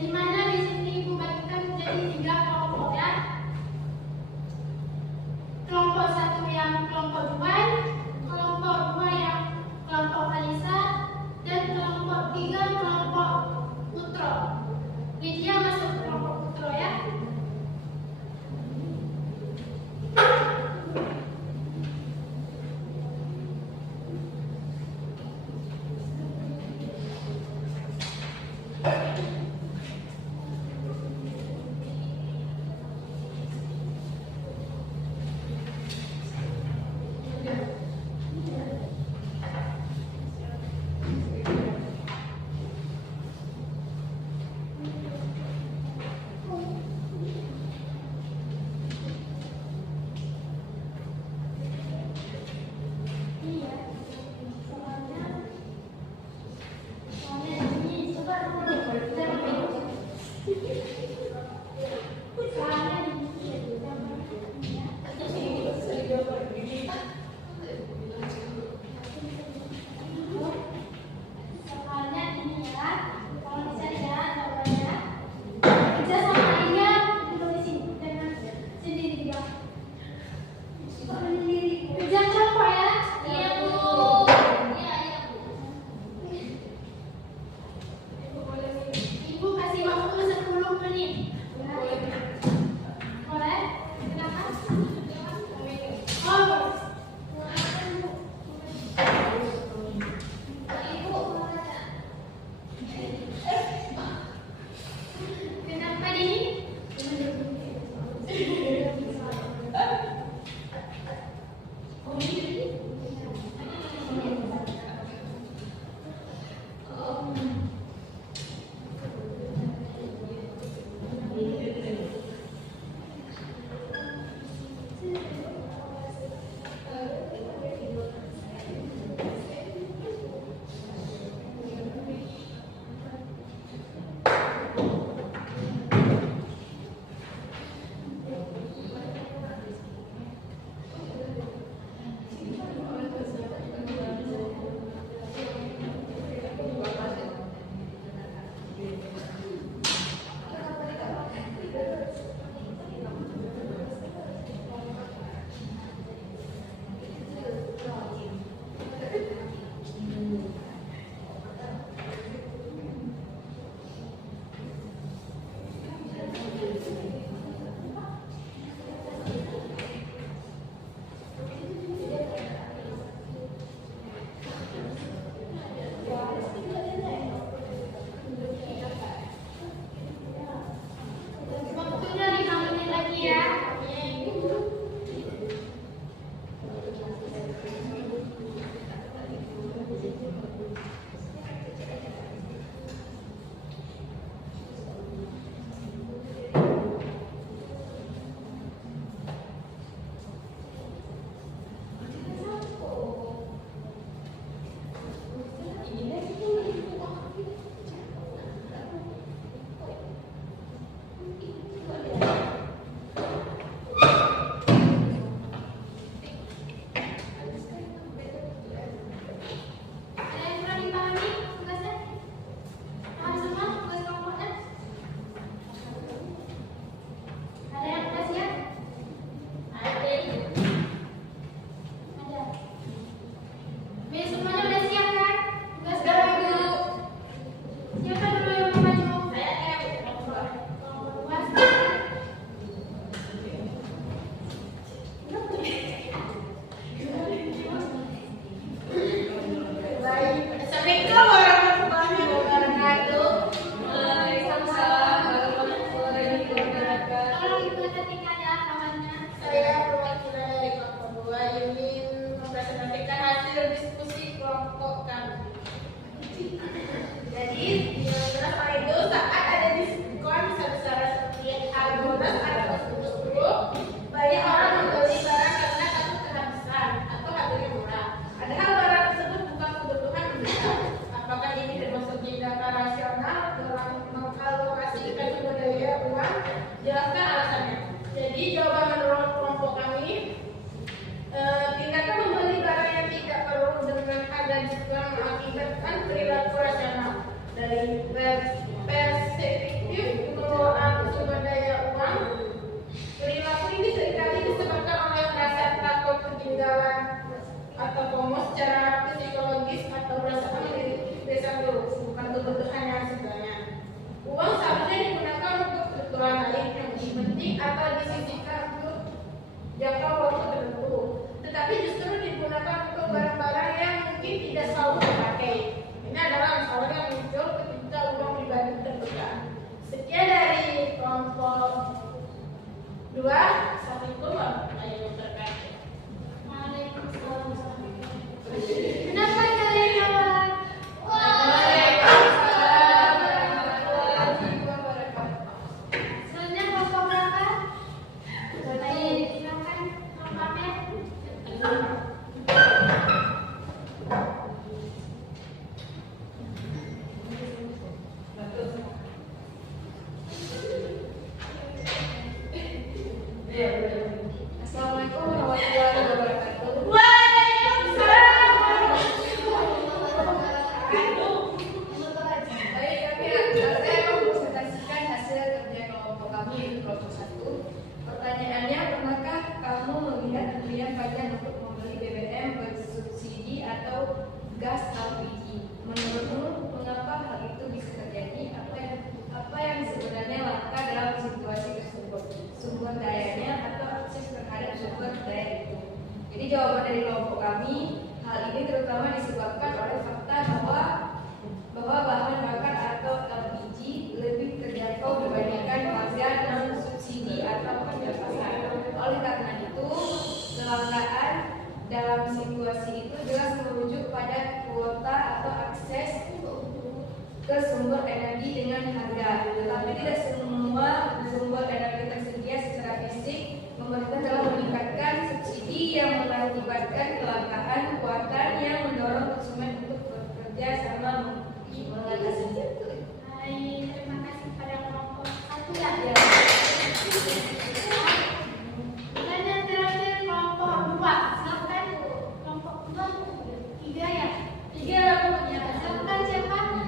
di mana di sini Ibu bagikan menjadi 3 kelompok ya. Kelompok 1 yang kelompok Duan, kelompok 2 yang kelompok Alisa, dan kelompok 3 kelompok Putro. Lydia masuk kelompok Putro ya. Jelaskan alasannya. Jadi jawaban menurut kelompok kami, tindakan membeli barang yang tidak perlu dengan harga diskon mengakibatkan perilaku rasional dari perspektif 2. Assalamualaikum warahmatullahi wabarakatuh. Waalaikumsalam. Kenapa kalian jawab? Waalaikumsalam warahmatullahi wabarakatuh. Selanjutnya kelompok berapa? Baik, silakan kelompoknya. Assalamualaikum warahmatullahi wabarakatuh. Waalaikumsalam. Baik, saya mempresentasikan hasil kerja kelompok kami di kelompok 1. Pertanyaannya, pernahkah kamu melihat pembelian pajak untuk membeli BBM bersubsidi atau gas LPG? Menurutmu, mengapa hal itu bisa terjadi? Apa yang sebenarnya langka dalam situasi tersebut? Sumber dayanya atau akses terhadap sumber daya itu? Jadi jawaban dari kelompok kami, hal ini terutama disebabkan oleh fakta bahwa bahan bakar atau LPG lebih terjangkau dibandingkan harga non subsidi atau harga pasar. Oleh karena itu, kelangkaan dalam situasi itu jelas merujuk pada kuota atau akses ke sumber energi dengan harga. Tetapi tidak semua sumber energi tersedia secara fisik. Pemerintah telah meningkatkan subsidi yang mengakibatkan kelangkaan kuota yang mendorong konsumen untuk bekerja sama mengatasinya. Baik, terima kasih pada kelompok 1 ya. Dan yang terakhir kelompok 2. Silakan kelompok 2. 3 ya? 3 ya. Silakan siapa?